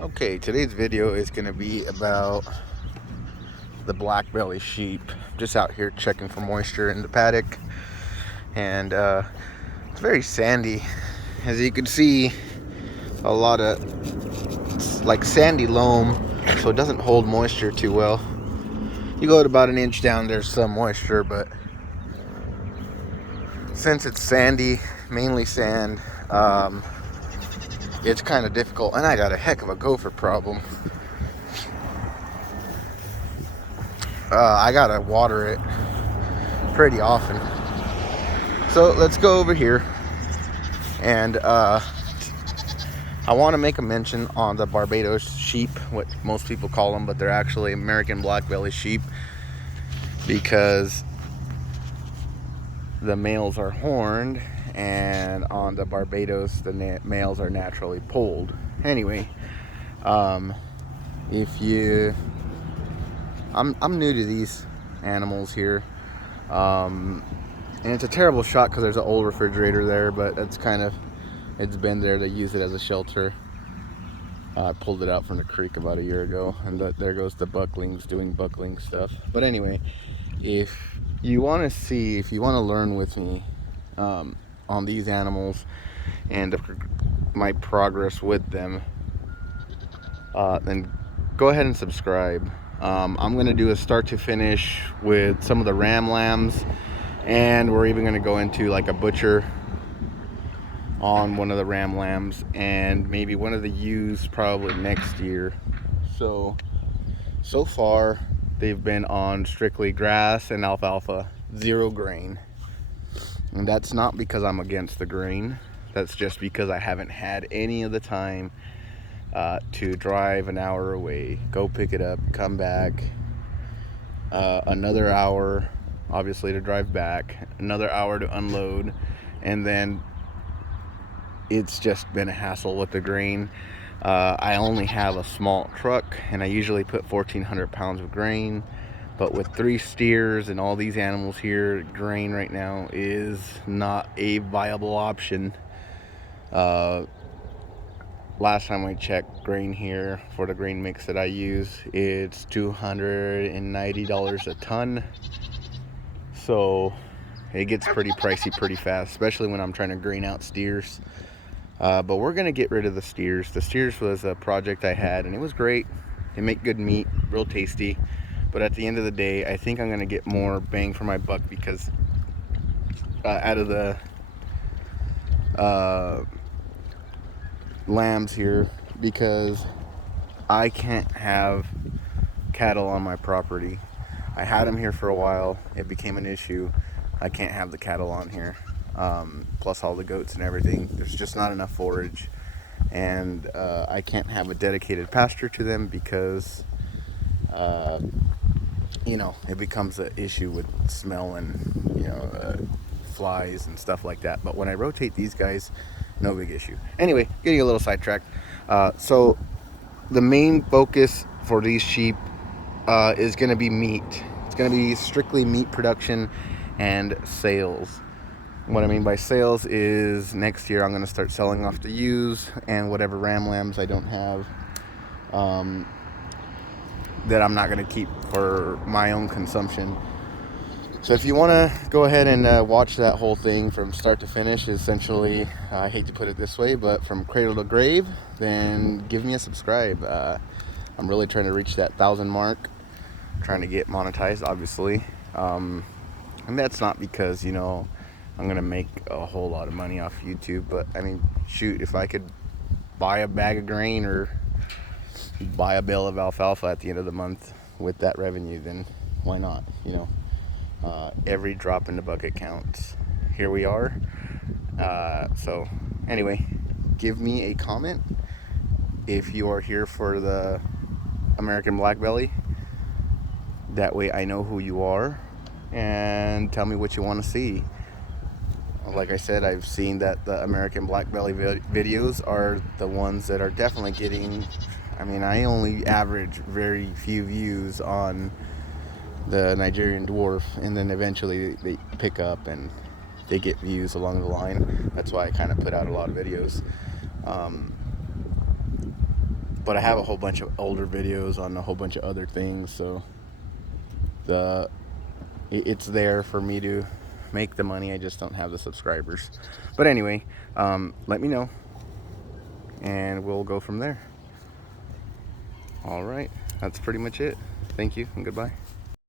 Okay, today's video is going to be about the Blackbelly sheep. Just out here checking for moisture in the paddock, and it's very sandy. As you can see, a lot of like sandy loam, so it doesn't hold moisture too well. You go at about an inch down, there's some moisture, but since it's sandy, mainly sand, it's kind of difficult. And I got a heck of a gopher problem. I gotta water it pretty often. So let's go over here, and I want to make a mention on the Barbados sheep, what most people call them, but they're actually American Blackbelly sheep, because the males are horned, and on the Barbados the males are naturally polled. Anyway, if you I'm new to these animals here, and it's a terrible shot because there's an old refrigerator there, but it's been there to use it as a shelter. I pulled it out from the creek about a year ago, and there goes the bucklings doing buckling stuff. But anyway, if you want to learn with me on these animals and my progress with them, then go ahead and subscribe. I'm going to do a start to finish with some of the ram lambs, and we're even going to go into like a butcher on one of the ram lambs, and maybe one of the ewes probably next year. So far they've been on strictly grass and alfalfa, zero grain. And that's not because I'm against the grain, that's just because I haven't had any of the time to drive an hour away, go pick it up, come back, another hour obviously to drive back, another hour to unload, and then it's just been a hassle with the grain. I only have a small truck, and I usually put 1,400 pounds of grain, but with 3 steers and all these animals here, grain right now is not a viable option. Last time I checked grain here for the grain mix that I use, it's $290 a ton. So it gets pretty pricey pretty fast, especially when I'm trying to grain out steers. But we're gonna get rid of the steers. The steers was a project I had, and it was great. They make good meat, real tasty. But at the end of the day, I think I'm gonna get more bang for my buck, because out of the lambs here, because I can't have cattle on my property. I had them here for a while. It became an issue. I can't have the cattle on here. Plus all the goats and everything. There's just not enough forage, and I can't have a dedicated pasture to them because it becomes an issue with smell and flies and stuff like that. But when I rotate these guys, no big issue. Anyway, getting a little sidetracked. So the main focus for these sheep is going to be meat. It's going to be strictly meat production and sales. What I mean by sales is next year I'm going to start selling off the ewes and whatever ram lambs I don't have, that I'm not going to keep for my own consumption. So if you want to go ahead and watch that whole thing from start to finish, essentially, I hate to put it this way, but from cradle to grave, then give me a subscribe. I'm really trying to reach that 1,000 mark, trying to get monetized, obviously. And that's not because, I'm going to make a whole lot of money off YouTube, but I mean, shoot, if I could buy a bag of grain or buy a bale of alfalfa at the end of the month with that revenue, then why not? Every drop in the bucket counts. Here we are. So anyway, give me a comment if you are here for the American Blackbelly. That way I know who you are, and tell me what you want to see. Like I said, I've seen that the American Blackbelly videos are the ones that are definitely getting, I only average very few views on the Nigerian dwarf, and then eventually they pick up and they get views along the line. That's why I kind of put out a lot of videos. but I have a whole bunch of older videos on a whole bunch of other things, so it's there for me to make the money. I just don't have the subscribers. But anyway, let me know, and we'll go from there. All right, that's pretty much it. Thank you and goodbye.